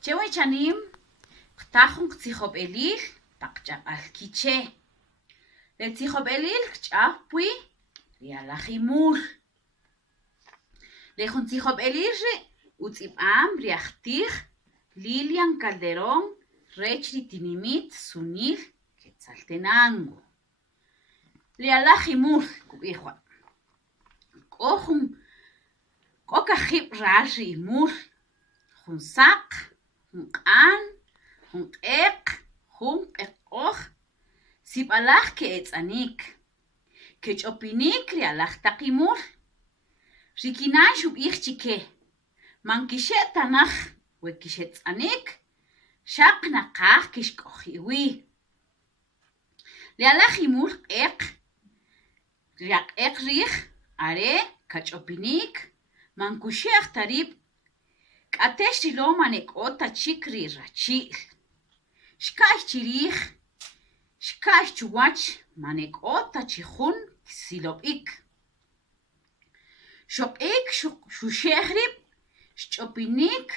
Chewechanim, ptahun ktsijob elil, pakchap al kiche. Le tsijob elil, kchapui, rialajimur. Le jun tsijob elil, utzibam, riachtij, Lilian Calderón, Rechri Tinimit, Sunil, Quetzaltenango. Rialajimur, kubihua. Kohun, kokajib rashi mur, jun sak, jun qan, jun q'eq, jun q'eq'oj, sib'alaj ke'etz'anik, kech'opinik rialaj taqimur, rikinan xub'ij chike, mankixe' tanaj we kixetz'anik, xaq naqaj kixk'ojiwi. Rialaj imur q'eq, riaq'eq rij, are kach'opinik, mankuxe'aj tarib' k'atex rilo manek'ot chik ri rachi'l. Xka'y chirij, xka'y chuwach manek'ot chijun silob'ik. Xoq'ik xuxe'j rib', xch'opinik,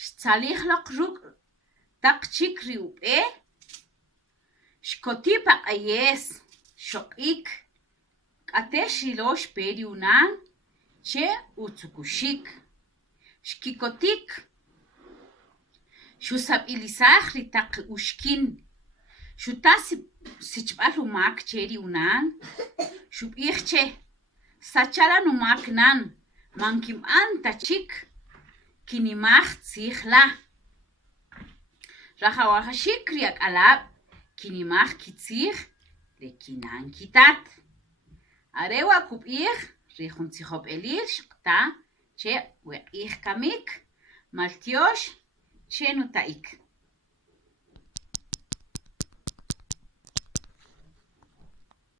xtzalij loq ruk' taq chik ri ub'e, xkotib aq'ayes, xoq'ik, k'atex rilo xpe ri unan che utzukuxik. Xkikotik, xusab'ilizaj ri taq uxkin, xutaj sichb'al umak che ri unan, xub'ij che, sacharan umak nan, mankib'an ta chik, kinimaj tzij la. Rajawaxik ri ak'alab' kinimaj kitzij li kinan kitat. Are wa kub'ij ri jun tsijob elil xqta che weq'ij kamik, mal tyox che nuta'ik.